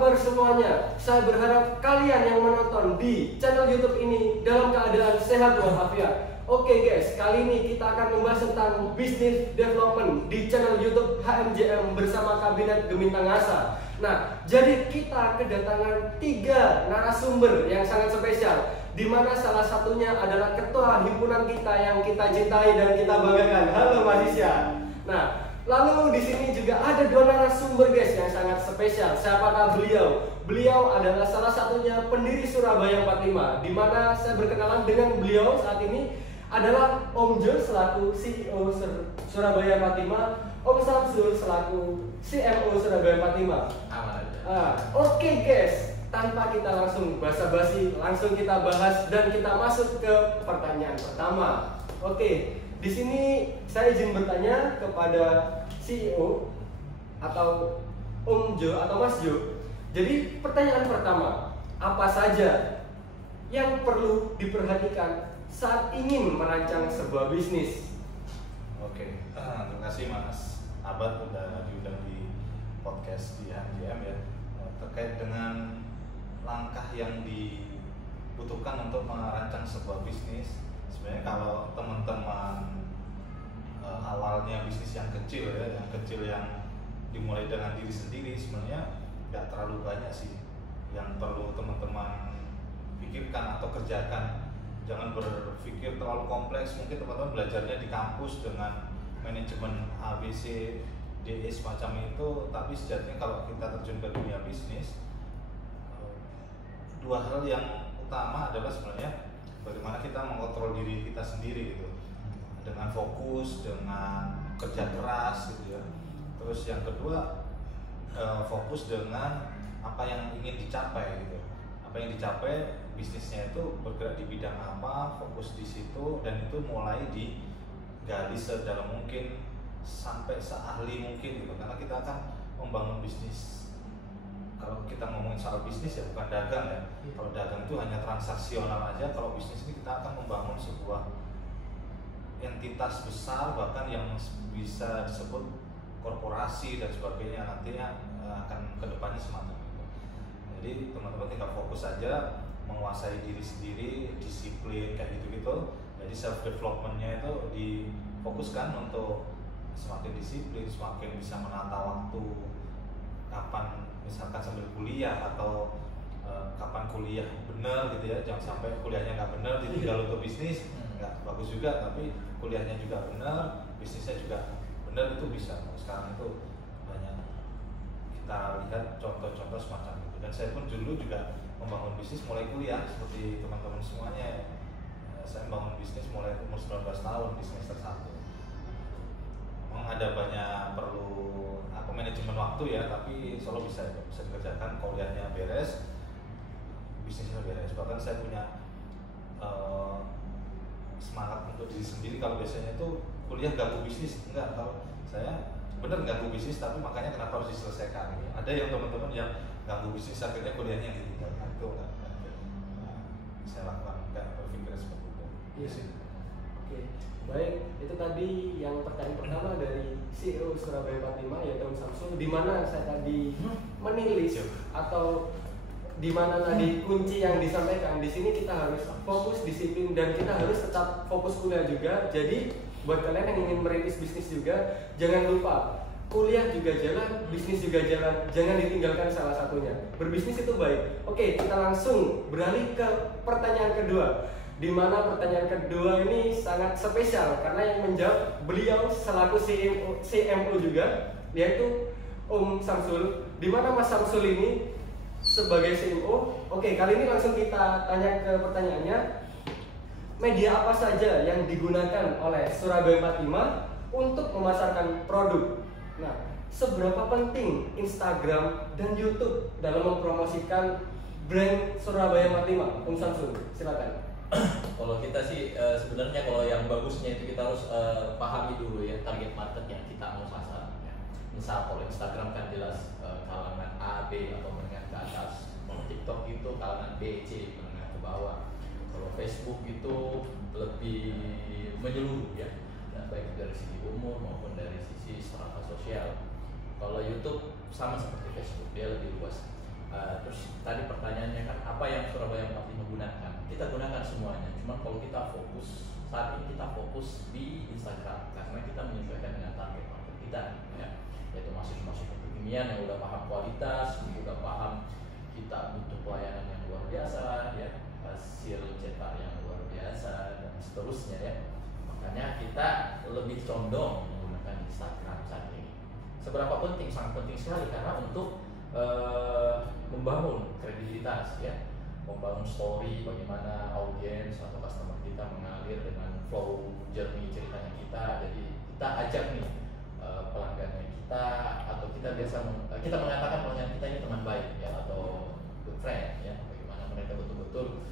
kabar semuanya? Saya berharap kalian yang menonton di channel YouTube ini dalam keadaan sehat walafiat. Oke guys, kali ini kita akan membahas tentang business development di channel YouTube HMJM bersama Kabinet Gemintang Asa. Nah, jadi kita kedatangan 3 narasumber yang sangat spesial, di mana salah satunya adalah ketua himpunan kita yang kita cintai dan kita banggakan. Halo Mas Isya. Nah, lalu di sini juga ada 2 narasumber guys yang sangat spesial. Siapakah beliau? Beliau adalah salah satunya pendiri Surabaya 45, di mana saya berkenalan dengan beliau saat ini adalah Om Jo selaku CEO Surabaya 45, Om Samsul selaku CMO Surabaya 45. Oke guys, tanpa kita langsung basa-basi, langsung kita bahas dan kita masuk ke pertanyaan pertama. Oke, di sini saya izin bertanya kepada CEO atau Om Jo atau Mas Jo. Jadi pertanyaan pertama, apa saja yang perlu diperhatikan saat ingin merancang sebuah bisnis? Oke, terima kasih Mas Abad udah diundang di podcast di HMJM ya. Terkait dengan langkah yang dibutuhkan untuk merancang sebuah bisnis, sebenarnya kalau teman-teman awalnya bisnis yang kecil ya, yang dimulai dengan diri sendiri, sebenarnya nggak terlalu banyak sih yang perlu teman-teman pikirkan atau kerjakan. Jangan berpikir terlalu kompleks. Mungkin teman-teman belajarnya di kampus dengan manajemen ABC, DE semacam itu, tapi sejatinya kalau kita terjun ke dunia bisnis, 2 hal yang utama adalah sebenarnya bagaimana kita mengontrol diri kita sendiri gitu, dengan fokus, dengan kerja keras gitu ya. Terus yang kedua, fokus dengan apa yang ingin dicapai gitu. Apa yang dicapai, bisnisnya itu bergerak di bidang apa, fokus di situ, dan itu mulai digali sedalam mungkin sampai seahli mungkin gitu. Karena kita akan membangun bisnis, kalau kita ngomongin soal bisnis ya bukan dagang ya. Kalau dagang itu hanya transaksional aja, kalau bisnis ini kita akan membangun sebuah entitas besar, bahkan yang bisa disebut korporasi dan sebagainya, nantinya akan kedepannya semacam itu. Jadi teman-teman tinggal fokus aja, menguasai diri sendiri, disiplin kayak gitu-gitu. Jadi self developmentnya itu difokuskan untuk semakin disiplin, semakin bisa menata waktu, kapan misalkan sambil kuliah atau kapan kuliah benar gitu ya. Jangan sampai kuliahnya nggak benar ditinggal untuk bisnis, nggak bagus juga. Tapi kuliahnya juga benar, bisnisnya juga benar, itu bisa. Sekarang itu banyak kita lihat contoh-contoh semacam itu. Dan saya pun dulu juga membangun bisnis mulai kuliah seperti teman-teman semuanya. Saya membangun bisnis mulai umur 19 tahun di semester 1. Memang ada banyak perlu manajemen waktu ya, tapi selalu bisa dikerjakan. Kuliahnya beres, bisnisnya beres. Bahkan saya punya semangat untuk diri sendiri. Kalau biasanya itu kuliah ganggu bisnis, enggak. Kalau saya bener ganggu bisnis, tapi makanya kenapa harus diselesaikan. Ada yang teman-teman yang ganggu bisnis akhirnya kuliahnya ditinggalkan, itu kan saya lakukan, nggak berpikir seperti itu. Yes. Oke, baik, itu tadi yang pertanyaan pertama dari CEO Surabaya 45 yaitu Om Samsul, di mana saya tadi menilis atau di mana tadi kunci yang disampaikan. Di sini kita harus fokus, disiplin, dan kita harus tetap fokus kuliah juga. Jadi buat kalian yang ingin merintis bisnis juga, jangan lupa kuliah juga jalan, bisnis juga jalan, jangan ditinggalkan salah satunya. Berbisnis itu baik. Oke, kita langsung beralih ke pertanyaan kedua, di mana pertanyaan kedua ini sangat spesial karena yang menjawab beliau selaku CMO juga, yaitu Om Samsul. Di mana Mas Samsul ini sebagai CMO. Oke, kali ini langsung kita tanya ke pertanyaannya. Media apa saja yang digunakan oleh Surabaya 45 untuk memasarkan produk? Nah, seberapa penting Instagram dan YouTube dalam mempromosikan brand Surabaya 45? Om Samsul, silakan. Kalau kita sih sebenarnya kalau yang bagusnya itu kita harus pahami dulu ya target market yang kita mau sasar. Ya. Misal kalau Instagram kan jelas kalangan A, B atau menengah ke atas. Kalau TikTok itu kalangan B, C, menengah ke bawah. Kalau Facebook itu lebih menyeluruh ya, baik dari sisi umur maupun dari sisi strata sosial. Kalau YouTube sama seperti Facebook, dia lebih luas. Terus tadi pertanyaannya kan apa yang Surabaya 45 gunakan? Kita gunakan semuanya. Cuma kalau kita fokus saat ini kita fokus di Instagram karena kita menyesuaikan dengan target market kita, ya, yaitu mahasiswa kekinian yang udah paham kualitas, udah paham kita butuh pelayanan yang luar biasa, ya, hasil cetak yang luar biasa dan seterusnya, ya. Makanya kita lebih condong menggunakan Instagram saat ini. Seberapa penting? Sangat penting sekali karena untuk membangun kredibilitas, ya, membangun story bagaimana audiens atau customer kita mengalir dengan flow journey ceritanya kita. Jadi kita ajak nih pelanggannya kita atau kita kita mengatakan pelanggan kita ini teman baik, ya, atau good friend, ya, bagaimana mereka betul-betul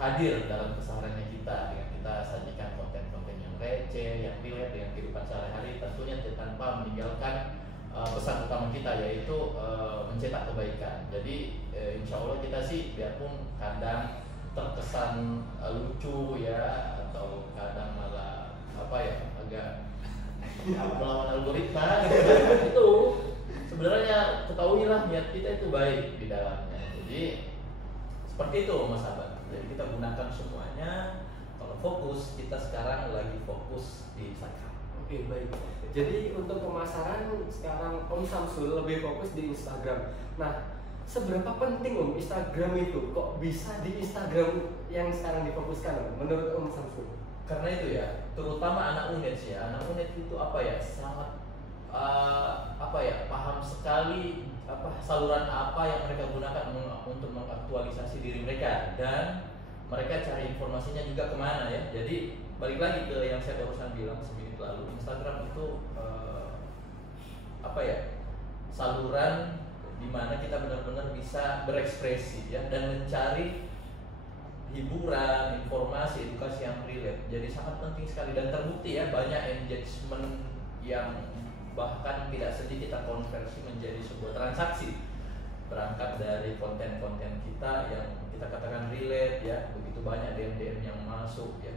hadir dalam kesehariannya kita dengan kita sajikan konten-konten yang receh, yang relate dengan kehidupan sehari-hari, tentunya tanpa meninggalkan pesan utama kita, yaitu mencetak kebaikan. Jadi insya Allah kita sih biarpun kadang terkesan lucu, ya, atau kadang malah agak melawan algoritma itu sebenarnya ketahuilah niat kita itu baik di dalamnya. Jadi seperti itu Mas Abad. Jadi kita gunakan semuanya. Kalau fokus, kita sekarang lagi fokus di Instagram. Oke, baik. Jadi untuk pemasaran sekarang Om Samsul lebih fokus di Instagram. Nah, seberapa penting Om Instagram itu? Kok bisa di Instagram yang sekarang difokuskan Om, menurut Om Samsul? Karena itu, ya, terutama anak UNED, ya. Anak UNED itu sangat paham sekali saluran apa yang mereka gunakan untuk mengaktualisasi diri mereka, dan mereka cari informasinya juga kemana, ya. Jadi balik lagi ke yang saya barusan bilang semenit lalu, Instagram itu saluran di mana kita benar-benar bisa berekspresi, ya, dan mencari hiburan, informasi, edukasi yang relate. Jadi sangat penting sekali dan terbukti, ya, banyak engagement yang bahkan tidak sedikit kita konversi menjadi sebuah transaksi berangkat dari konten-konten kita yang kita katakan relate, ya. Begitu banyak DM yang masuk, ya.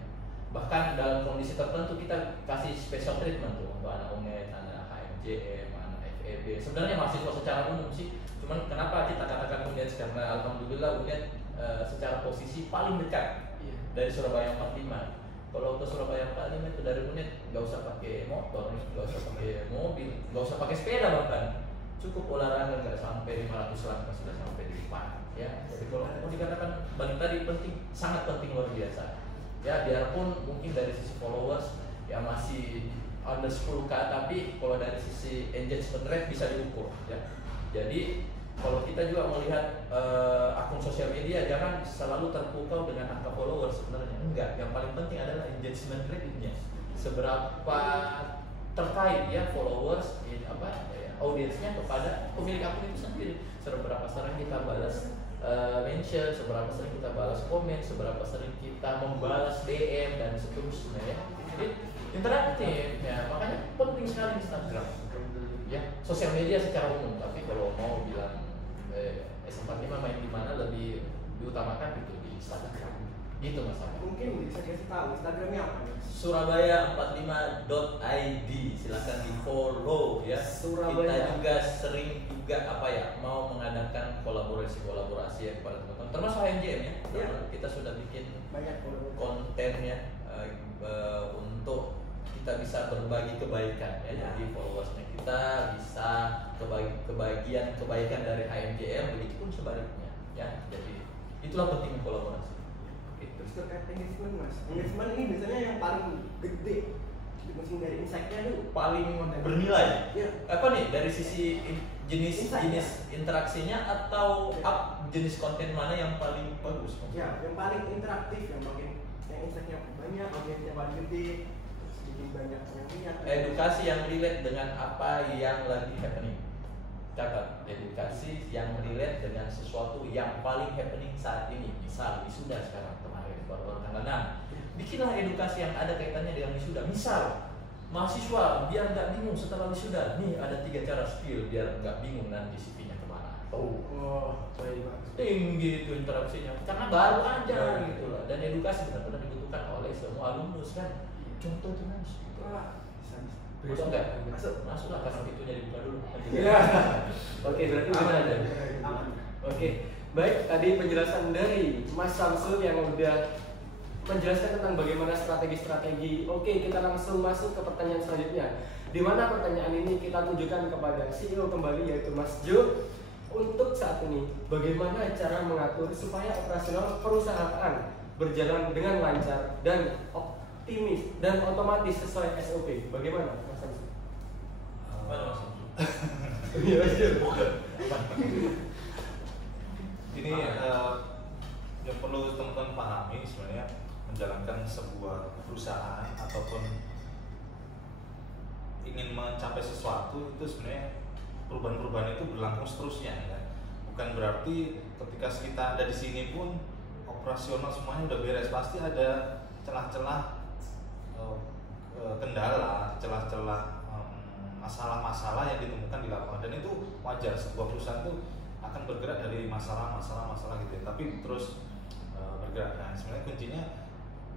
Bahkan dalam kondisi tertentu kita kasih special treatment tuh untuk anak UNED, anak HMJM, anak FEB. Sebenarnya mahasiswa secara umum sih, cuman kenapa kita katakan UNED? Karena alhamdulillah UNED secara posisi paling dekat dari Surabaya 45. Kalau ke Surabaya 45 itu dari UNED nggak usah pakai motor, nggak usah pakai mobil, nggak usah pakai sepeda bahkan. Cukup olahraga nggak sampai 500 langkah sudah sampai di depan, ya. Jadi kalau mau dikatakan balik tadi penting, sangat penting, luar biasa. Ya, biarpun mungkin dari sisi followers ya masih under 10k, tapi kalau dari sisi engagement rate bisa diukur, ya. Jadi kalau kita juga melihat akun sosial media, jangan selalu terpukau dengan angka followers. Sebenarnya enggak, yang paling penting adalah engagement rate-nya. Seberapa terkait, ya, followers, audiensnya kepada pemilik akun itu sendiri. Seberapa sering kita balas mention, seberapa sering kita balas komen, seberapa sering kita membalas DM dan seterusnya, ya. Jadi interaktif, ya. Makanya penting sekali Instagram, ya, sosial media secara umum. Tapi kalau mau bilang S45 main di mana, lebih diutamakan itu di Instagram. Gitu Mas Abad. Mungkin bisa kasih tahu Instagramnya apa? Surabaya45.id, silakan di follow, ya. Surabaya. Kita juga sering mau mengadakan kolaborasi ya kepada teman-teman, termasuk HMJM, ya. Ya. Kita sudah bikin Banyak konten, ya, untuk kita bisa berbagi kebaikan, ya. Jadi followersnya kita bisa kebagian kebaikan dari HMJM, begitupun sebaliknya, ya. Jadi itulah pentingnya kolaborasi. Terus terkait engagement Mas, engagement ini biasanya yang paling gede mungkin dari insight-nya tuh Paling bernilai. ya. Apa nih, dari sisi jenis Insight, interaksinya atau jenis konten mana yang paling bagus? Ya, yang paling interaktif, yang insight-nya banyak, audiensnya paling gede, terus bikin banyak yang lihat. Edukasi yang relate dengan apa yang lagi happening. Catat, edukasi yang relate dengan sesuatu yang paling happening saat ini. Misal wisuda sekarang kemarin baru tanggal 6. Bikinlah edukasi yang ada kaitannya dengan wisuda. Misal mahasiswa biar nggak bingung setelah wisuda, nih ada 3 cara skill biar nggak bingung nanti CV-nya kemana. Oh, baik Pak. Tinggi itu interaksinya, karena baru aja gitu lah. Dan edukasi benar-benar dibutuhkan oleh semua alumnus, kan. Contoh tuh Mas. Wah, bisa. Masuk nggak? Masuk. Masuk lah, karena pintunya dibuka dulu. Iya. Oke, berarti Aman aja. Aman. Oke. Oke, baik, tadi penjelasan dari Mas Samsul yang udah menjelaskan tentang bagaimana strategi-strategi. Oke, kita langsung masuk ke pertanyaan selanjutnya. Di mana pertanyaan ini kita tujukan kepada CEO kembali, yaitu Mas Jo. Untuk saat ini, bagaimana cara mengatur supaya operasional perusahaan berjalan dengan lancar dan optimis dan otomatis sesuai SOP? Bagaimana, Mas Samsul? Mana Mas? Iya, iya. Ini yang perlu teman-teman pahami sebenarnya, menjalankan sebuah perusahaan ataupun ingin mencapai sesuatu itu sebenarnya perubahan-perubahan itu berlangsung seterusnya ya. Bukan berarti ketika kita ada di sini pun operasional semuanya udah beres, pasti ada celah-celah kendala, celah-celah masalah-masalah yang ditemukan di lapangan, dan itu wajar. Sebuah perusahaan itu akan bergerak dari masalah gitu ya, tapi terus bergerak. Nah sebenarnya kuncinya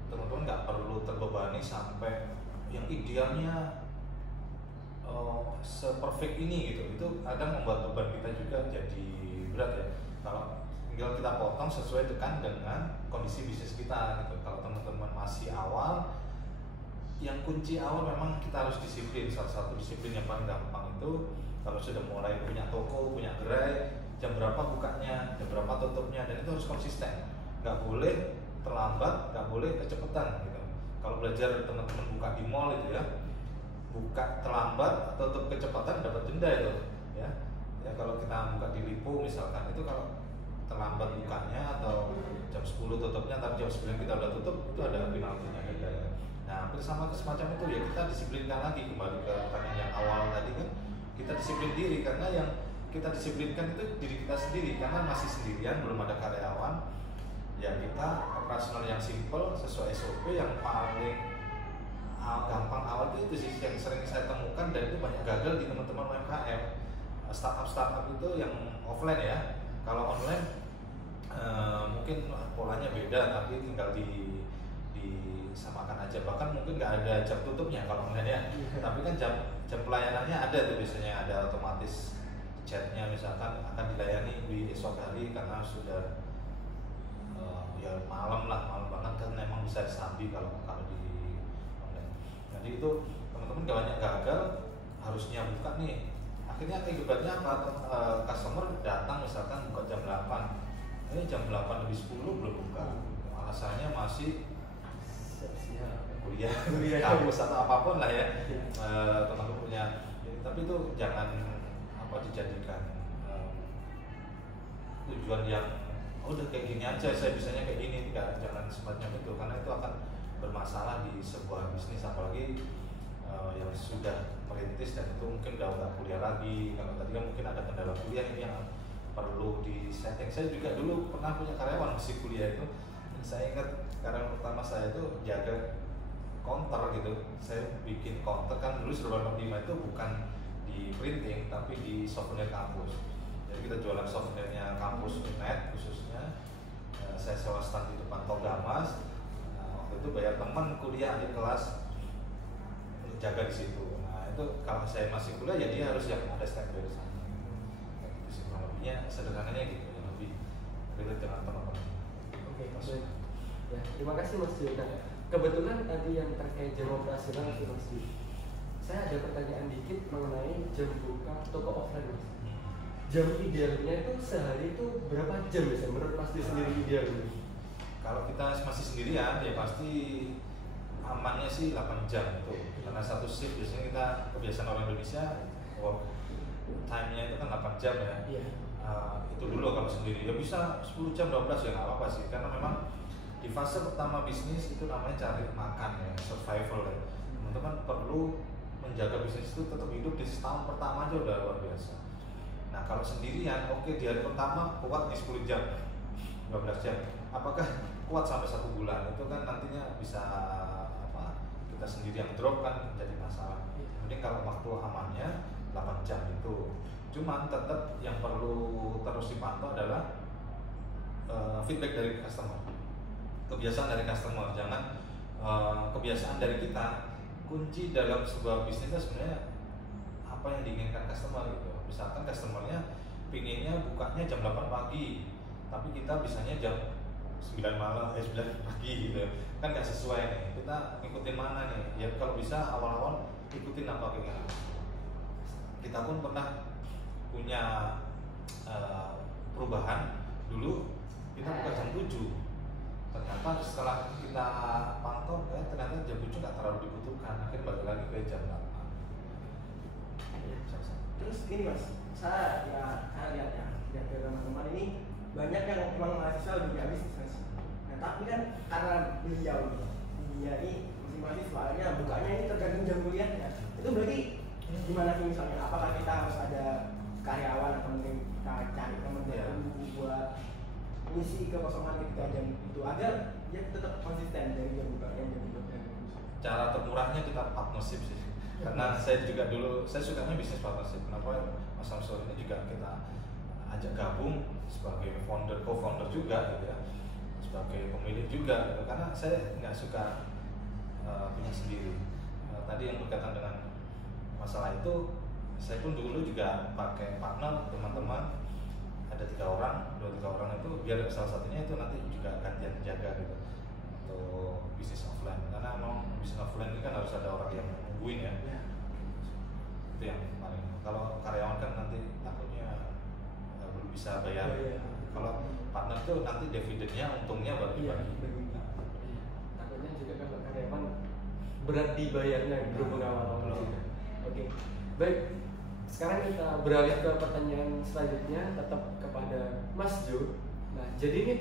teman-teman nggak perlu terbebani sampai yang idealnya seperfect ini gitu. Itu kadang membuat beban kita juga jadi berat ya. Kalau tinggal kita potong sesuai dengan kondisi bisnis kita gitu. Kalau teman-teman masih awal, yang kunci awal memang kita harus disiplin. Salah satu disiplin yang paling gampang itu kalau sudah mulai punya toko, punya gerai, jam berapa bukanya, jam berapa tutupnya, dan itu harus konsisten. Nggak boleh terlambat, nggak boleh kecepatan gitu. Kalau belajar teman-teman buka di mall itu ya, buka terlambat atau tutup kecepatan dapat denda itu ya. Ya kalau kita buka di Lipo misalkan, itu kalau terlambat bukanya atau jam 10 tutupnya tapi jam 9 kita udah tutup, itu ada penaltinya, denda ya. Nah, bersama semacam itu ya, kita disiplinkan lagi, kembali ke pertanyaan yang awal tadi kan, kita disiplin diri, karena yang kita disiplinkan itu diri kita sendiri, karena masih sendirian, belum ada karyawan. Ya kita operasional yang simple sesuai SOP. Yang paling gampang awal itu sih yang sering saya temukan, dan itu banyak gagal di teman-teman UMKM. Startup itu yang offline ya. Kalau online mungkin polanya beda, tapi tinggal disamakan aja. Bahkan mungkin nggak ada jam tutupnya kalau online ya. Tapi kan jam pelayanannya ada tuh, biasanya ada otomatis chatnya, misalkan akan dilayani di esok hari karena sudah ya malam banget kan, memang bisa disambi kalau di online. Jadi itu teman-teman gak banyak gagal, harusnya buka nih. Akhirnya akibatnya apa? Customer datang misalkan buka jam 8, ini jam 8 lebih 10 belum buka. Alasannya masih kuliah kampus atau apapun lah ya. Teman-teman punya, tapi itu jangan dijadikan tujuan yang udah kayak gini aja, saya bisanya kayak gini. Jangan semacam itu, karena itu akan bermasalah di sebuah bisnis, apalagi yang sudah merintis dan itu mungkin udah nggak kuliah lagi. Kalau tadi kan mungkin ada kendala kuliah ini yang perlu di setting. Saya juga dulu pernah punya karyawan masih kuliah itu, saya ingat karyawan pertama saya itu jaga counter gitu. Saya bikin counter kan dulu Surabaya 5 itu bukan di printing tapi di souvenir kampus. Jadi kita jualan souvenirnya kampus Unet khususnya. Saya sewa stand di depan Togamas. Waktu itu bayar teman kuliah di kelas untuk jaga di situ. Nah itu kalau saya masih kuliah ya dia harus yang ada stand dari sana. Itu sih kurang lebihnya, sederhananya gitu, yang lebih relate dengan teman-teman. Oke, baik. Ya, terima kasih Mas Jota. Kebetulan tadi yang terkait jam operasional itu Mas Jota, saya ada pertanyaan dikit mengenai jam buka toko offline Mas. Jam idealnya itu sehari itu berapa jam biasanya menurut Mas Jota sendiri idealnya? Kalau kita masih sendirian ya pasti amannya sih 8 jam itu, karena satu shift biasanya kita, kebiasaan orang Indonesia time-nya itu kan 8 jam ya. Iya. Itu dulu kalau sendiri ya bisa 10 jam 12 ya nggak apa-apa sih, karena memang di fase pertama bisnis itu namanya cari makan ya, survival ya. Teman-teman perlu menjaga bisnis itu tetap hidup di setahun pertama aja udah luar biasa. Nah kalau sendirian, oke, di hari pertama kuat nih 10 jam 12 jam, apakah kuat sampai 1 bulan? Itu kan nantinya bisa kita sendiri yang drop kan jadi masalah. Mending kalau waktu amannya 8 jam itu. Cuman tetap yang perlu terus dipantau adalah feedback dari customer, kebiasaan dari customer. Jangan kebiasaan dari kita. Kunci dalam sebuah bisnis itu sebenarnya apa yang diinginkan customer gitu. Misalkan customernya pinginnya bukanya jam 8 pagi, tapi kita bisanya jam 9 malam, 9 pagi gitu. Kan nggak sesuai nih, kita ngikutin mana nih? Ya kalau bisa awal-awal ikutin apa keinginan. Kita pun pernah punya perubahan, dulu kita buka jam 7, ternyata setelah kita pantau ternyata jam 7 nggak terlalu dibutuhkan, akhirnya balik lagi ke jam 8. Terus ini mas, saya lihat ya dari teman-teman ini banyak yang memang mahasiswa lebih gak bisnis mas. Nah tapi kan karena beliau ini masih mahasiswa, bukanya ini tergantung jam kuliahnya. Itu berarti gimana sih misalnya? Apakah kita harus ada karyawan atau mungkin kita cari teman buat ngisi kekosongan ketika jam itu agar dia tetap konsisten dari jam buka yang jam tutup? Cara termurahnya kita partnership sih, karena saya juga dulu saya sukanya bisnis partnership. Kenapa Mas Samsul ini juga kita ajak gabung sebagai founder, co-founder juga gitu ya, sebagai pemilik juga gitu. Karena saya nggak suka punya sendiri. Tadi yang berkaitan dengan masalah itu, saya pun dulu juga pakai partner teman-teman, ada 3 orang, 2-3 orang itu biar salah satunya itu nanti juga gantian jaga gitu untuk bisnis offline, karena memang bisnis offline ini kan harus ada orang yang nungguin ya. Itu yang paling, kalau karyawan kan nanti takutnya belum bisa bayar. Kalau partner tuh nanti dividennya, untungnya baru dibagi. Takutnya juga kalau karyawan berat dibayarnya berhubung awal-awal juga. Oke, baik. Sekarang kita beralih ke pertanyaan selanjutnya, tetap kepada Mas Jo. Nah, jadi ini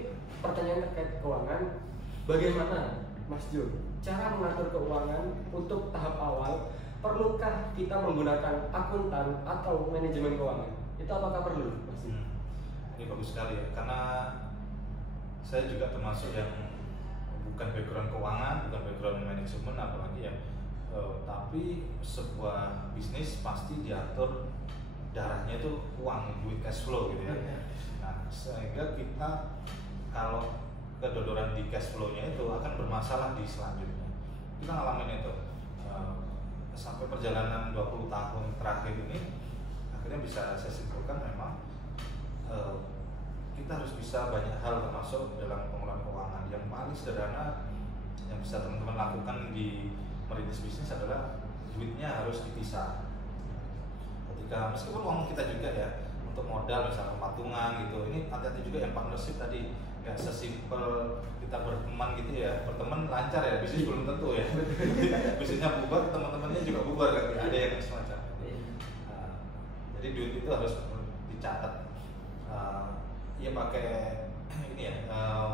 pertanyaan terkait keuangan. Bagaimana Mas Jo cara mengatur keuangan untuk tahap awal? Perlukah kita menggunakan akuntan atau manajemen keuangan? Itu apakah perlu, Mas Jo? Ini bagus sekali ya, karena saya juga termasuk yang bukan background keuangan, bukan background manajemen apalagi ya. Tapi sebuah bisnis pasti diatur darahnya itu uang, duit, cash flow gitu ya. Nah, sehingga kita kalau kedodoran di cash flow-nya itu akan bermasalah di selanjutnya. Kita ngalamin itu sampai perjalanan 20 tahun terakhir ini, akhirnya bisa saya simpulkan memang kita harus bisa banyak hal termasuk dalam pengelolaan keuangan. Yang paling sederhana yang bisa teman-teman lakukan di merintis bisnis adalah duitnya harus dipisah. Ketika meskipun uang kita juga ya untuk modal misalnya patungan gitu, ini hati-hati juga yang partnership tadi, nggak sesimpel kita berteman gitu ya. Berteman lancar ya, bisnis belum tentu ya. Bisnisnya bubar, teman-temannya juga bubar kan, ada yang semacam itu. Jadi duit itu harus dicatat. Ya pakai ini ya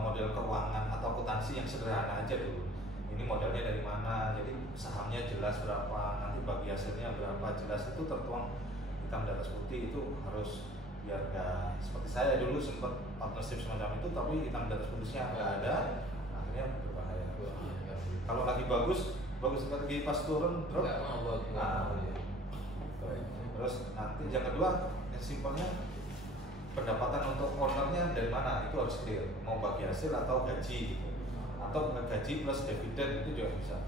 model keuangan atau akuntansi yang sederhana aja dulu. Ini modalnya dari mana, jadi sahamnya jelas berapa, nanti bagi hasilnya berapa, jelas itu tertuang hitam di atas putih. Itu harus biar nggak seperti saya dulu sempat partnership semacam itu tapi hitam di atas putihnya nggak ada, akhirnya berbahaya. Kalau lagi bagus lagi pas turun drop. Terus nanti yang kedua yang simpelnya, pendapatan untuk ownernya dari mana itu harus clear, mau bagi hasil atau gaji gitu, atau gaji plus dividen itu juga bisa.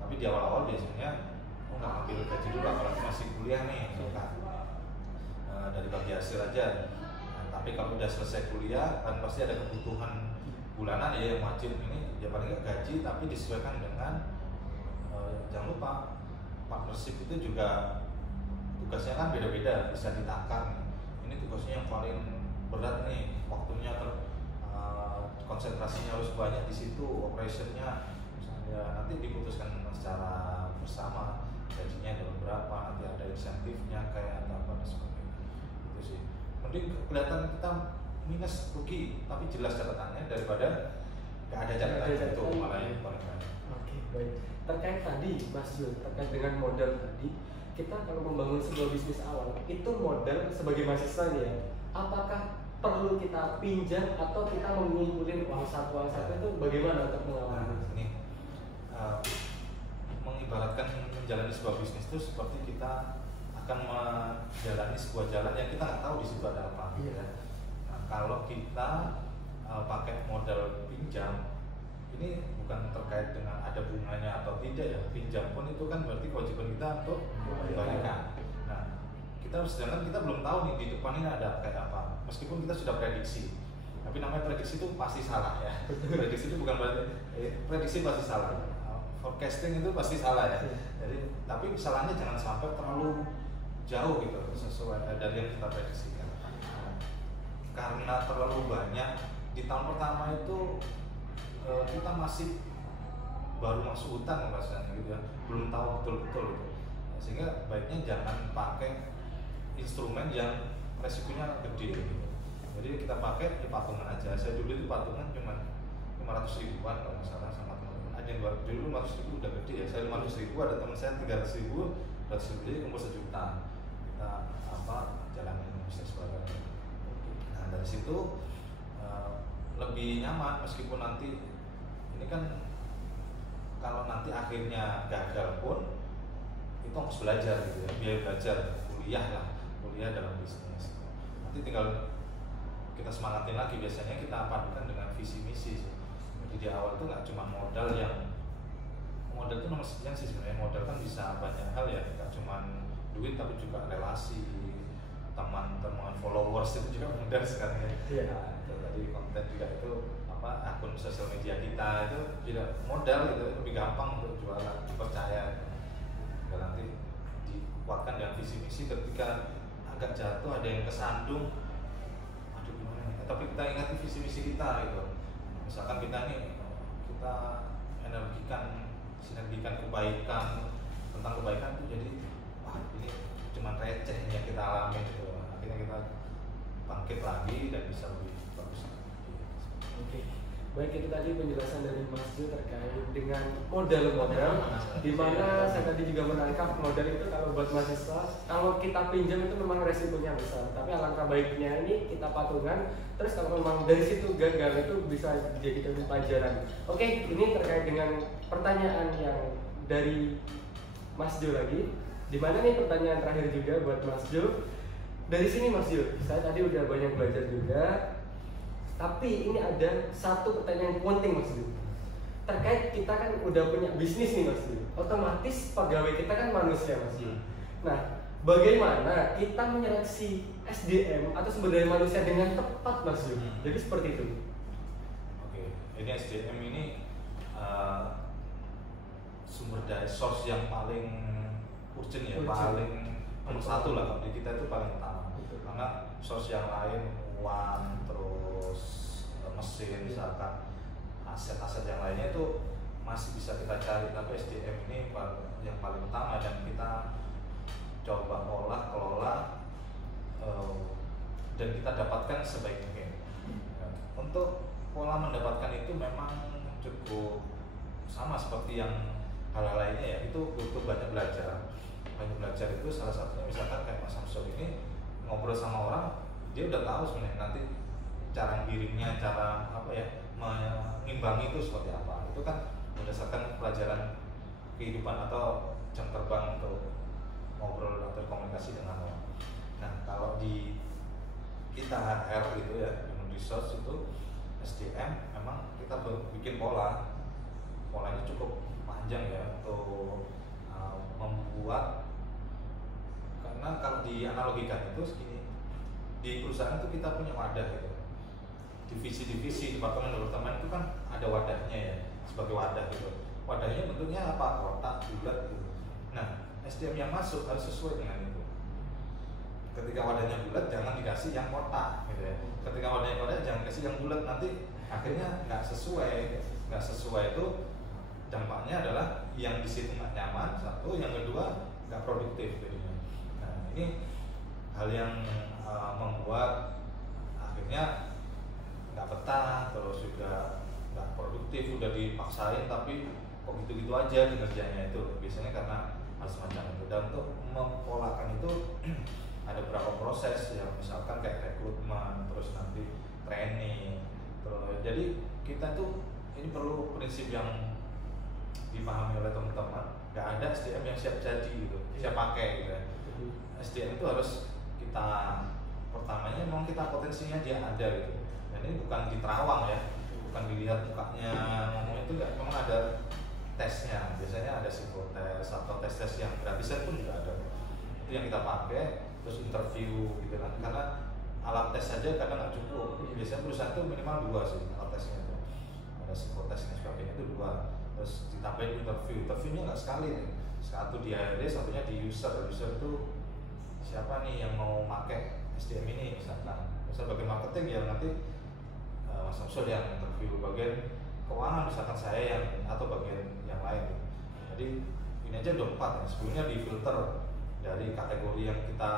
Tapi di awal-awal biasanya nggak ambil gaji dulu, apalagi masih kuliah nih kan, dari bagi hasil aja. Nah, tapi kalau udah selesai kuliah kan pasti ada kebutuhan bulanan ya yang wajib, ini ya paling nggak gaji tapi disesuaikan dengan jangan lupa partnership itu juga tugasnya kan beda-beda, bisa ditakar. Ini tugasnya yang paling berat nih, waktunya konsentrasinya harus banyak di situ, operationnya misalnya nanti diputuskan secara bersama, gajinya dalam berapa, nanti ada insentifnya kayak atau apa dan sebagainya. Itu sih. Mending kelihatan kita minus rugi tapi jelas catatannya daripada nggak ada catatan itu malah yang paling banyak. Oke, baik. Terkait tadi Mas Jo, terkait dengan modal tadi, kita kalau membangun sebuah bisnis awal itu modal sebagai mahasiswa ya, apakah perlu kita pinjam atau kita mengumpulin uang satu itu bagaimana untuk mengawal? Ini mengibaratkan menjalani sebuah bisnis itu seperti kita akan menjalani sebuah jalan yang kita nggak tahu di situ ada apa. Iya. Nah, kalau kita pakai modal pinjam, ini bukan terkait dengan ada bunganya atau tidak ya. Pinjam pun itu kan berarti kewajiban kita untuk membayarkan. Nah, kita sedangkan kita belum tahu nih di depan ini ada kayak apa. Meskipun kita sudah prediksi, tapi namanya prediksi itu pasti salah ya. Prediksi itu bukan berarti prediksi pasti salah. Forecasting itu pasti salah ya. Jadi tapi salahnya jangan sampai terlalu jauh gitu sesuai dari yang kita prediksikan. Karena terlalu banyak di tahun pertama itu kita masih baru masuk hutan rasanya gitu ya, belum tahu betul-betul gitu. Sehingga baiknya jangan pakai instrumen yang resikonya gede gitu. Jadi kita pakai di patungan aja. Saya dulu itu patungan cuma 500 ribuan kalau nggak salah sama teman-teman. Ada yang dulu 500 ribu udah gede ya. Saya 500 ribu, ada teman saya 300 ribu, 100 ribu, jadi kumpul 1 juta. Kita jalanin bisnis bareng. Nah dari situ lebih nyaman meskipun nanti ini kan kalau nanti akhirnya gagal pun itu harus belajar gitu ya, biaya belajar, kuliah dalam bisnis. Nanti tinggal kita semangatin lagi, biasanya kita padukan dengan visi misi. Jadi di awal tuh nggak cuma modal itu nomor sekian sih sebenarnya. Modal kan bisa banyak hal ya, nggak cuma duit tapi juga relasi, teman-teman, followers itu juga modal sekarang ya. Iya. Nah, itu tadi konten juga itu akun sosial media kita itu tidak modal, itu lebih gampang untuk jualan, dipercaya. Nanti dikuatkan dengan visi misi, ketika agak jatuh ada yang kesandung, aduh gimana nih, tapi kita ingati visi misi kita gitu. Misalkan kita sinergikan kebaikan, tentang kebaikan itu jadi wah ini cuma receh yang kita alami gitu. Akhirnya kita bangkit lagi dan bisa lebih bagus. Oke. Baik, itu tadi penjelasan dari Mas Jo terkait dengan modal, di mana saya tadi juga menangkap modal itu kalau buat mahasiswa, kalau kita pinjam itu memang resikonya besar, tapi alangkah baiknya ini kita patungan, terus kalau memang dari situ gagal itu bisa dijadikan pelajaran. Oke, ini terkait dengan pertanyaan yang dari Mas Jo lagi, di mana nih pertanyaan terakhir juga buat Mas Jo. Dari sini Mas Jo, saya tadi udah banyak belajar juga. Tapi ini ada satu pertanyaan yang penting Mas Jo. Terkait kita kan udah punya bisnis nih Mas Jo. Otomatis pegawai kita kan manusia Mas Jo. Nah, bagaimana kita menyeleksi SDM atau sumber daya manusia dengan tepat Mas Jo? Jadi seperti itu. Oke, ini SDM ini sumber daya source yang paling urgent ya, paling nomor satu lah kalau di kita itu paling utama. Karena source yang lain, uang, terus mesin, misalkan aset-aset yang lainnya itu masih bisa kita cari, tapi SDM ini yang paling utama dan kita coba kelola dan kita dapatkan sebaik mungkin. Untuk pola mendapatkan itu memang cukup sama seperti yang hal lainnya ya, itu butuh banyak belajar. Banyak belajar itu salah satunya misalkan kayak Mas Samsul ini ngobrol sama orang, dia udah tahu sebenarnya nanti cara giringnya, cara mengimbangi itu seperti apa. Itu kan berdasarkan pelajaran kehidupan atau jam terbang untuk ngobrol atau komunikasi dengan orang. Nah kalau di kita HR gitu ya, human resource itu SDM memang kita bikin polanya cukup panjang ya untuk membuat, karena kalau dianalogikan itu segini, di perusahaan itu kita punya wadah gitu, divisi-divisi, departemen itu kan ada wadahnya ya, sebagai wadah gitu. Wadahnya bentuknya apa? Kotak, bulat gitu. Nah SDM yang masuk harus sesuai dengan itu. Ketika wadahnya bulat jangan dikasih yang kotak gitu ya. Ketika wadahnya kotak jangan kasih yang bulat, nanti akhirnya nggak sesuai itu dampaknya adalah yang di situ nggak nyaman, satu, yang kedua nggak produktif jadinya. Nah ini hal yang membuat akhirnya nggak betah, terus juga nggak produktif, udah dipaksain tapi kok gitu-gitu aja kinerjanya. Itu biasanya karena hal semacam itu. Dan untuk mempolakan itu ada beberapa proses ya, misalkan kayak rekrutmen, terus nanti training, terus jadi kita tuh ini perlu prinsip yang dipahami oleh teman-teman. Nggak ada SDM yang siap jadi gitu, siap pakai gitu ya. SDM itu harus kita, pertamanya memang kita potensinya dia ada gitu. Dan ini bukan di terawang ya, bukan dilihat mukanya ngomong, itu nggak, memang ada tesnya. Biasanya ada psikotes atau tes yang gratisan pun juga ada. Itu yang kita pakai. terus interview gitu kan, karena alat tes saja kadang nggak cukup. Biasanya perusahaan itu minimal 2 sih alat tesnya itu, ada psikotes dan sebagainya itu 2, terus ditambahin interviewnya nggak sekali nih, satu di HRD, satunya di user itu siapa nih yang mau pakai SDM ini misalkan. Misal bagian marketing ya nanti Mas Samsul yang interview, bagian keuangan misalkan saya yang, atau bagian yang lain. Jadi ini aja udah 4 ya. Sebelumnya difilter dari kategori yang kita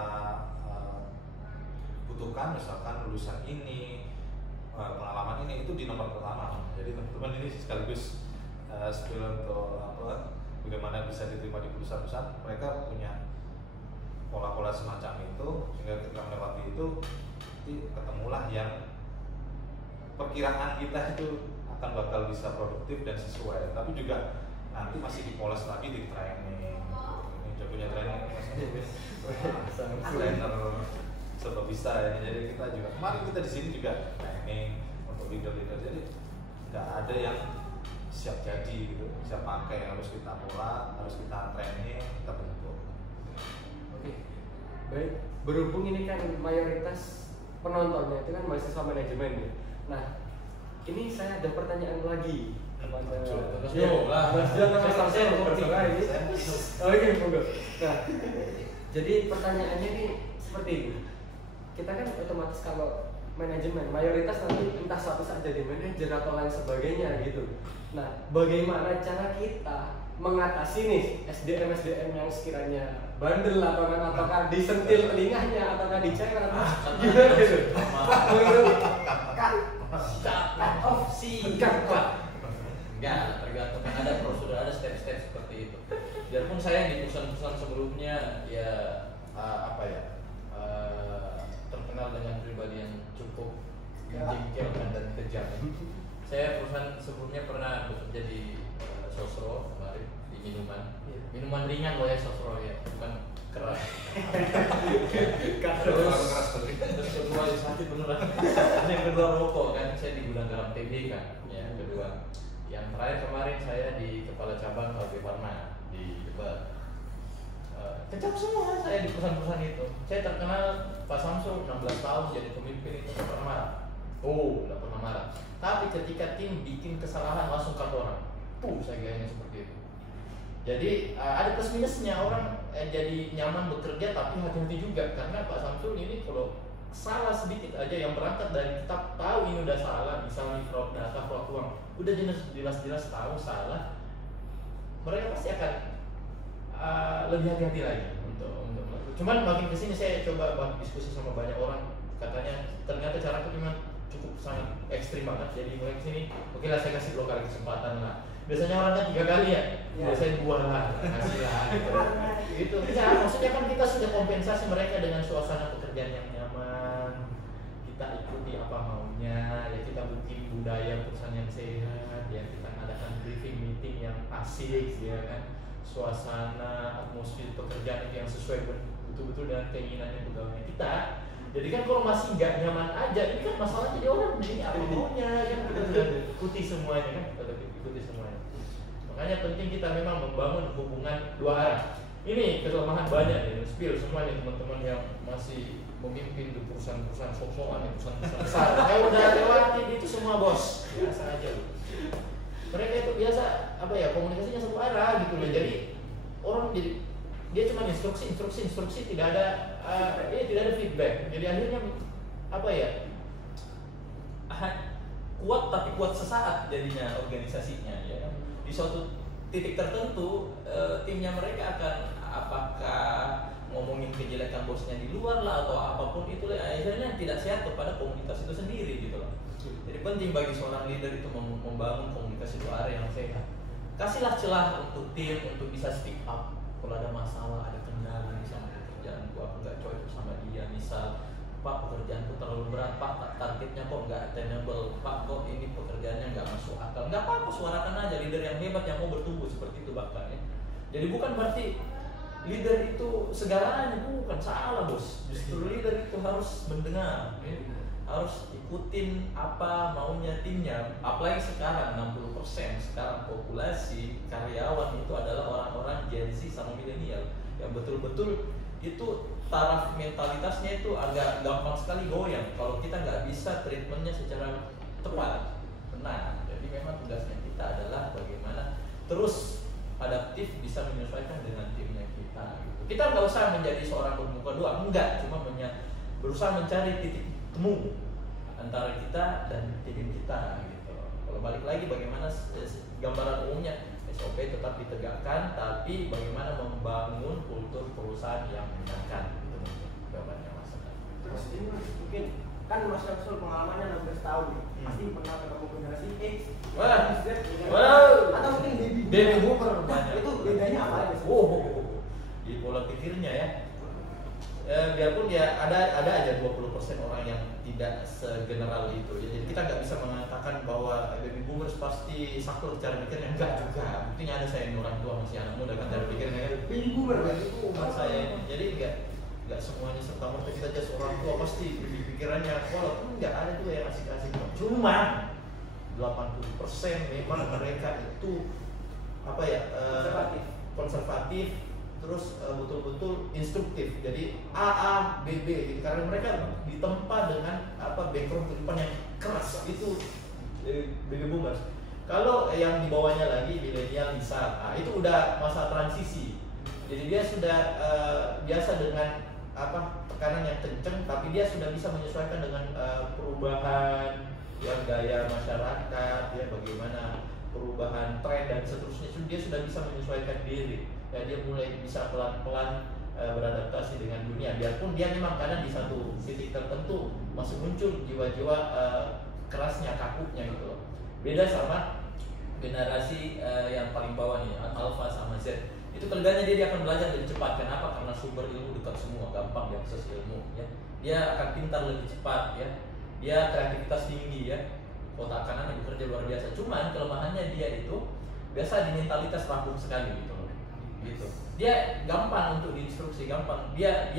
butuhkan, misalkan lulusan ini, pengalaman ini, itu di nomor pertama. Jadi teman-teman ini sekaligus spill untuk bagaimana bisa diterima di perusahaan-perusahaan. Mereka punya pola-pola semacam itu, sehingga ketika melewati itu nanti ketemulah yang perkiraan kita itu akan bakal bisa produktif dan sesuai. Tapi juga nanti masih dipoles lagi di training. Ini jagonya training trainer serba bisa ya. Jadi kita juga kemarin kita di sini juga training untuk leader-leader. Jadi nggak ada yang siap jadi gitu, siap pakai, harus kita pola, harus kita training, kita bentuk. Oke, baik. Berhubung ini kan mayoritas penontonnya itu kan mahasiswa manajemen ya. Nah, ini saya ada pertanyaan lagi kepada Mas Jon sama Mas Samsul. Oke, monggo. Nah, jadi pertanyaannya ini seperti ini. Kita kan otomatis kalau manajemen mayoritas nanti entah suatu saat jadi manajer atau lain sebagainya gitu. Nah, bagaimana cara kita mengatasi nih SDM yang sekiranya bandel ataukah disentil telinganya ataukah dicengel atau gimana gitu? Cut off sih. Enggak, tergantung, kan ada prosedur, ada step-step seperti itu. Biarpun saya di perusahaan-perusahaan sebelumnya ya terkenal dengan pribadi yang cukup menjengkelkan dan kejam. Saya perusahaan sebelumnya pernah bekerja di Sosro kemarin, di minuman ringan loh ya, Sosro ya, bukan keras. Terus kedua sakit beneran. Yang kedua rokok kan, saya di gudang garam TB kan. Yang kedua, yang terakhir kemarin saya di kepala cabang Kalbe Farma di Jember. Kecap semua saya di perusahaan-perusahaan itu. Saya terkenal Pak Samsul 16 tahun jadi pemimpin itu nggak pernah marah. Nggak pernah marah. Tapi ketika tim bikin kesalahan langsung cut orang. Saya gayanya seperti itu. Jadi ada plus minusnya, orang jadi nyaman bekerja tapi hati-hati juga, karena Pak Samsul ini kalau salah sedikit aja yang berangkat dari kita tahu ini udah salah, misalnya fraud data, fraud uang, udah jelas-jelas tahu salah, mereka pasti akan lebih hati-hati lagi untuk. Cuman makin kesini saya coba diskusi sama banyak orang, katanya ternyata caraku cuma cukup sangat ekstrim banget. Jadi mulai kesini, oke lah saya kasih 2 kali kesempatan lah. Biasanya orang kan 3 kali ya, biasanya 2 lah, kasih lah gitu. Ya, maksudnya kan kita sudah kompensasi mereka dengan suasana pekerjaan yang nyaman, kita ikuti apa maunya, ya kita bikin budaya perusahaan yang sehat, ya kita adakan briefing meeting yang asik, ya kan, suasana atmosfer pekerjaan itu yang sesuai betul-betul dengan keinginannya pegawai kita. Jadi kan kalau masih nggak nyaman aja, ini kan masalah jadi orang ini apa maunya, kan kita ikuti semuanya kan, ikuti semuanya. Makanya penting kita memang membangun hubungan 2 arah. Ini kelemahan banyak ya, spill semuanya teman-teman yang masih memimpin di perusahaan-perusahaan sok-sokan, perusahaan besar. Saya udah lewatin itu semua bos, biasa aja loh. Mereka itu biasa komunikasinya satu arah gitu loh. Jadi orang dia cuma instruksi, tidak ada tidak ada feedback. Jadi akhirnya kuat tapi kuat sesaat jadinya organisasinya ya. Di suatu titik tertentu timnya mereka akan apakah ngomongin kejelekan bosnya di luar lah atau apapun itu, akhirnya tidak sehat kepada komunitas itu sendiri gitu loh. Jadi penting bagi seorang leader itu membangun komunikasi 2 arah yang sehat. Kasihlah celah untuk tim untuk bisa speak up kalau ada masalah, ada kendala sama pekerjaan aku nggak cocok sama dia, misal Pak pekerjaanku terlalu berat, Pak targetnya kok nggak attainable, Pak kok ini pekerjaannya nggak masuk akal. Nggak apa-apa, suarakan aja, leader yang hebat yang mau bertumbuh seperti itu bahkan ya. Jadi bukan berarti leader itu segalanya, bukan, salah bos. Justru leader itu harus mendengar ya. Harus ikutin apa maunya timnya. Apalagi sekarang 60% sekarang populasi karyawan itu adalah orang-orang Gen Z sama milenial yang betul-betul itu taraf mentalitasnya itu agak gampang sekali goyang kalau kita nggak bisa treatmentnya secara tepat. Nah, jadi memang tugasnya kita adalah bagaimana terus adaptif bisa menyesuaikan dengan timnya kita. Gitu. Kita nggak usah menjadi seorang bermuka dua, enggak, cuma berusaha mencari titik temu antara kita dan tim kita. Gitu. Kalau balik lagi bagaimana gambaran umumnya SOP tetap ditegakkan, tapi bagaimana membangun kultur perusahaan yang menyenangkan. Itu mungkin jawabannya Mas. Terus ini Mas, mungkin kan Mas Syamsul pengalamannya 16 tahun nih, pasti pernah ketemu generasi X, Z, atau mungkin baby boomer banyak. Itu bedanya apa aja sih? Di pola pikirnya ya. Biarpun ya ada aja 20% orang yang tidak segeneral itu. Jadi kita nggak bisa mengatakan bahwa baby boomers pasti saklek cara pikirnya, enggak juga. Buktinya ada saya ini orang tua masih anak muda kan cara pikirnya kan. Baby boomer Saya ini. Jadi enggak semuanya serta merta kita aja seorang tua pasti pikirannya walaupun enggak ada juga yang asik-asik. Cuma 80% memang mereka itu apa ya konservatif terus betul-betul instruktif. Jadi A, B, gitu. Karena mereka ditempa dengan background kehidupan yang keras itu baby boomers. Kalau yang di bawahnya lagi milenial misal, itu udah masa transisi. Jadi dia sudah biasa dengan tekanan yang kenceng, tapi dia sudah bisa menyesuaikan dengan perubahan gaya masyarakat, ya bagaimana perubahan tren dan seterusnya. Dia sudah bisa menyesuaikan diri. Ya, dia mulai bisa pelan-pelan beradaptasi dengan dunia. Biarpun dia memang kadang di satu titik tertentu masih muncul jiwa-jiwa kerasnya, kakuknya gitu loh. Beda sama generasi yang paling bawah nih, Alpha sama Z. Itu kerjanya dia akan belajar lebih cepat. Kenapa? Karena sumber ilmu dekat semua, gampang diakses ilmu. Ya. Dia akan pintar lebih cepat. Ya. Dia kreativitas tinggi. Ya. Otak kanannya bekerja luar biasa. Cuman kelemahannya dia itu biasa di mentalitas rapuh sekali gitu. Gitu. Dia gampang untuk diinstruksi, gampang. Dia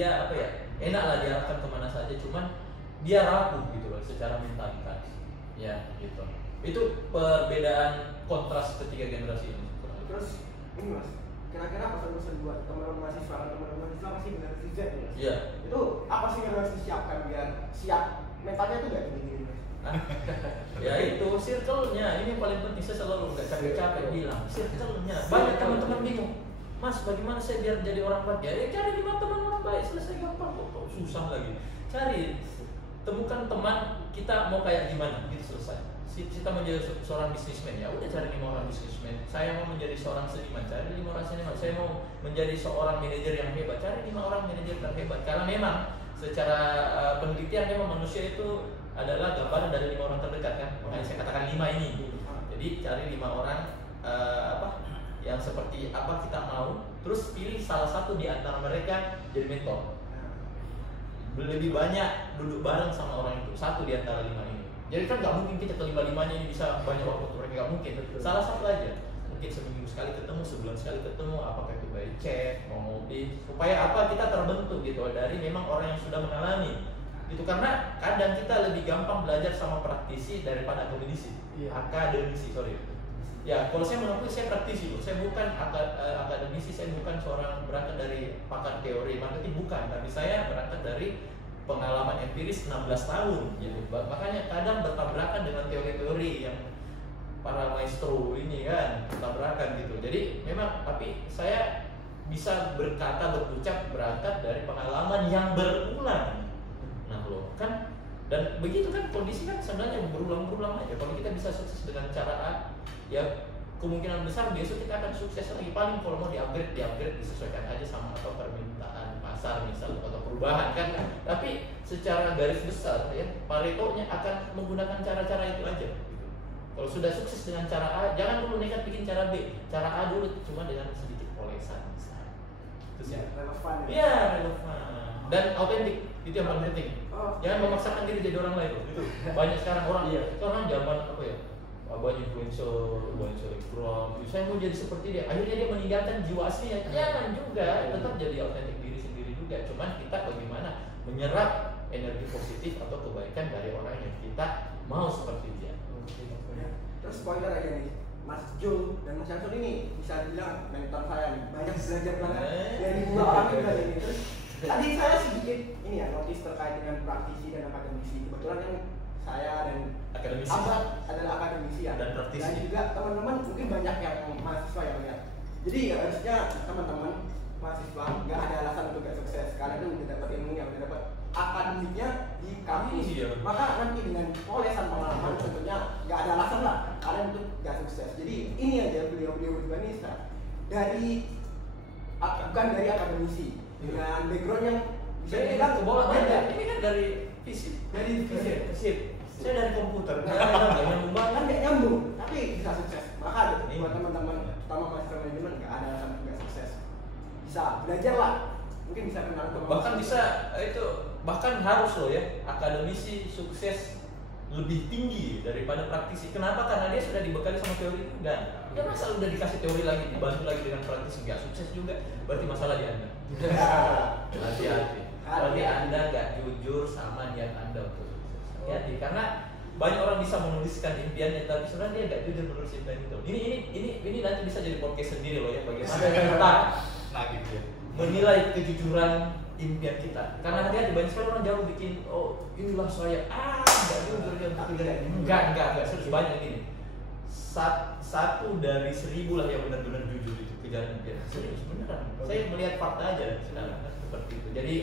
enak lah diarahkan kemana saja. Cuman dia rapuh gitu loh secara mentalitas. Ya gitu. Itu perbedaan kontras ketiga generasi ini. Terus ini Mas, kira-kira pesan-pesan buat teman-teman mahasiswa dan teman-teman mahasiswa masih generasi Z ya? Iya. Itu apa sih yang harus disiapkan biar siap mentalnya tuh gak gini-gini Mas? Ya itu circle-nya, ini yang paling penting. Saya selalu nggak capek-capek bilang circle-nya. Banyak teman-teman bingung, Mas bagaimana saya biar jadi orang baik? Ya cari 5 teman orang baik, selesai, gampang kok. Susah lagi. Cari, temukan teman kita mau kayak gimana, gitu selesai. Kita menjadi seorang bisnismen, ya udah cari 5 orang bisnismen. Saya mau menjadi seorang seniman, cari 5 orang seniman. Saya mau menjadi seorang manajer yang hebat, cari 5 orang manajer yang hebat. Karena memang secara penelitian memang manusia itu adalah gambaran dari 5 orang terdekat kan. Makanya saya katakan 5 ini. Jadi cari 5 orang yang seperti apa kita mau, terus pilih salah satu di antara mereka jadi mentor. Lebih banyak duduk bareng sama orang itu, satu di antara 5 ini. Jadi kan nggak mungkin kita kelima-limanya ini bisa banyak waktu untuk mereka, nggak mungkin. Salah satu aja, mungkin seminggu sekali ketemu, sebulan sekali ketemu, apakah itu by chat, mau ngopi, supaya kita terbentuk gitu dari memang orang yang sudah mengalami. Itu karena kadang kita lebih gampang belajar sama praktisi daripada akademisi. Akademisi, sorry. Ya, kalau saya mengakui saya praktisi loh. Saya bukan akademisi, saya bukan seorang berangkat dari pakar teori marketing, bukan, tapi saya berangkat dari pengalaman empiris 16 tahun gitu. Makanya kadang bertabrakan dengan teori-teori yang para maestro ini kan, bertabrakan gitu. Jadi memang, tapi saya bisa berucap berangkat dari pengalaman yang berulang. Nah loh kan, dan begitu kan kondisi kan sebenarnya berulang-ulang aja. Kalau kita bisa sukses dengan cara A, ya kemungkinan besar besok kita akan sukses lagi. Paling kalau mau di-upgrade disesuaikan aja sama permintaan pasar misalnya atau perubahan kan. Tapi secara garis besar ya Pareto-nya akan menggunakan cara-cara itu aja gitu. Kalau sudah sukses dengan cara A, jangan dulu nekat bikin cara B. Cara A dulu cuma dengan sedikit polesan misalnya. Terus ya relevan. Iya, relevan dan autentik. Itu yang paling penting. Jangan memaksakan diri jadi orang lain gitu. Banyak sekarang orang sekarang zaman banyak influencer ekstrom. Saya mau jadi seperti dia. Akhirnya dia meninggalkan jiwa aslinya. Jangan juga, tetap jadi autentik diri sendiri juga. Cuman kita bagaimana menyerap energi positif atau kebaikan dari orang yang kita mau seperti dia. Terus spoiler aja nih, Mas Jul dan Mas Syamsul ini bisa bilang mentor saya nih. Banyak belajar banget dari 2 orang ini. Terus Tadi saya sedikit ini ya notis terkait dengan praktisi dan akademisi. Kebetulan yang saya dan Akademisi. Abad adalah akademisi ya. Dan praktisi. Dan juga teman-teman mungkin banyak yang mahasiswa yang lihat. Jadi harusnya teman-teman mahasiswa nggak ada alasan untuk gak sukses karena itu udah dapat ilmu yang udah dapat akademiknya di kampus. Iya. Maka nanti dengan polesan pengalaman tentunya nggak ada alasan lah kalian untuk gak sukses. Jadi ini aja beliau-beliau berdua ini dari bukan dari akademisi dengan background yang bisa dibilang beda. Ini kan dari fisik. Dari fisik. Saya dari komputer. Nggak nyambung banget. Kan nggak nyambung, tapi bisa sukses. Maka Iya. buat teman-teman, terutama mahasiswa manajemen nggak ada alasan untuk nggak sukses. Bisa belajar lah, mungkin bisa kenal teman. Bahkan bisa bahkan harus loh ya, akademisi sukses lebih tinggi daripada praktisi. Kenapa? Karena dia sudah dibekali sama teori enggak. Ya masa udah dikasih teori lagi, dibantu lagi dengan praktisi nggak sukses juga. Berarti masalah di Anda. Hati-hati. Berarti Anda nggak jujur sama niat Anda untuk sukses. Hati-hati karena banyak orang bisa menuliskan impiannya tapi sebenarnya dia nggak jujur menulis impian itu. Ini nanti bisa jadi podcast sendiri loh ya, bagaimana kita Nah gitu ya. menilai kejujuran impian kita. Karena hati-hati banyak sekali orang jauh bikin inilah saya nggak jujur dia enggak serius banyak gini. Satu dari 1000 lah yang benar-benar jujur itu kejar impian. Serius beneran. Saya melihat fakta aja sekarang seperti itu. Jadi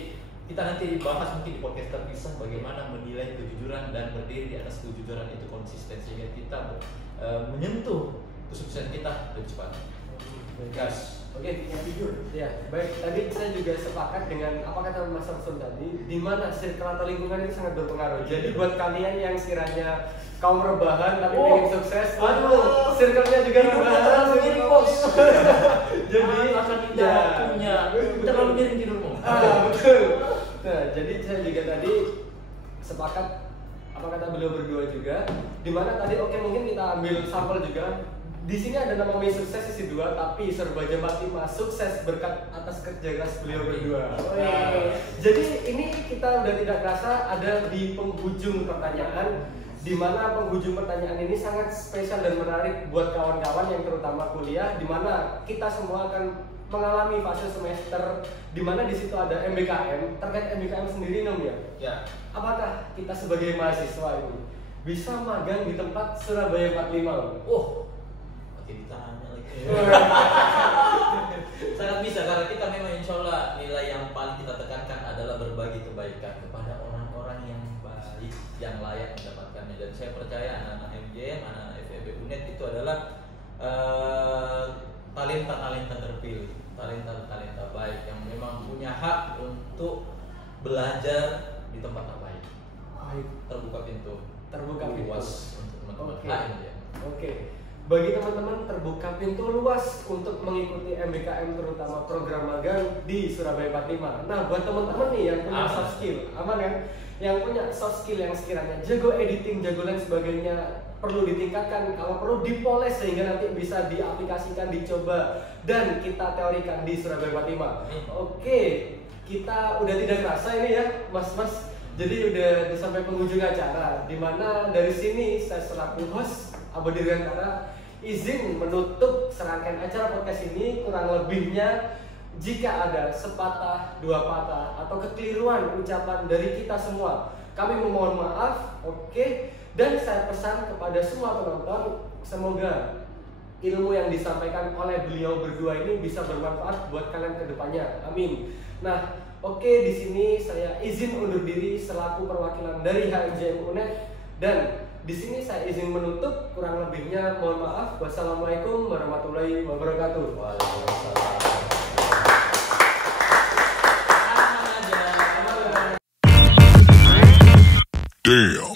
kita nanti bahas mungkin di podcast terpisah bagaimana menilai kejujuran dan berdiri di atas kejujuran itu konsisten sehingga kita menyentuh kesuksesan kita lebih cepat. Gas. Oke, yang jujur. Ya, baik. Tadi saya juga sepakat dengan apa kata Mas Samsun tadi, di mana circle atau lingkungan itu sangat berpengaruh. Jadi buat kalian yang sekiranya kaum rebahan tapi ingin sukses, aduh, circle-nya juga rebahan, Ini bos. Jadi akan tidak punya terlalu miring tidurmu. Betul. Nah, jadi saya juga tadi sepakat apa kata beliau berdua juga, di mana tadi mungkin kita ambil sampel juga. Di sini ada nama mie sukses sisi 2, tapi Serba Jam 45 sukses berkat atas kerja keras beliau berdua. Nah, jadi ini kita udah tidak kerasa ada di penghujung pertanyaan, di mana penghujung pertanyaan ini sangat spesial dan menarik buat kawan-kawan yang terutama kuliah, di mana kita semua akan mengalami fase semester, di mana di situ ada MBKM. Terkait MBKM sendiri Nom ya. Ya. Apakah kita sebagai mahasiswa ini bisa magang di tempat Surabaya 45? Ditanya lagi. Sangat bisa karena kita memang insya Allah nilai yang paling kita tekankan adalah berbagi kebaikan kepada orang-orang yang baik yang layak mendapatkannya. Dan saya percaya anak-anak MJM, anak-anak FEB UNED itu adalah talenta-talenta terpilih, talenta-talenta baik yang memang punya hak untuk belajar di tempat terbaik. Baik. Terbuka pintu Luas untuk teman-teman. Oke. Oke. Bagi teman-teman terbuka pintu luas untuk mengikuti MBKM terutama program magang di Surabaya 45. Nah, buat teman-teman nih yang punya soft skill, aman kan? Yang punya soft skill yang sekiranya jago editing, jago lain sebagainya perlu ditingkatkan, kalau perlu dipoles sehingga nanti bisa diaplikasikan, dicoba dan kita teorikan di Surabaya 45. Oke, kita udah tidak kerasa ini ya, Mas-mas. Jadi udah sampai penghujung acara, dimana dari sini saya selaku host Abadi Dirgantara izin menutup serangkaian acara podcast ini. Kurang lebihnya jika ada sepatah, dua patah atau kekeliruan ucapan dari kita semua, kami memohon maaf. Oke. Dan saya pesan kepada semua penonton, semoga ilmu yang disampaikan oleh beliau berdua ini bisa bermanfaat buat kalian ke depannya. Amin. Nah, oke, di sini saya izin undur diri selaku perwakilan dari HMJM UNED dan di sini saya izin menutup. Kurang lebihnya mohon maaf. Wassalamualaikum warahmatullahi wabarakatuh. Waalaikumsalam. Damn.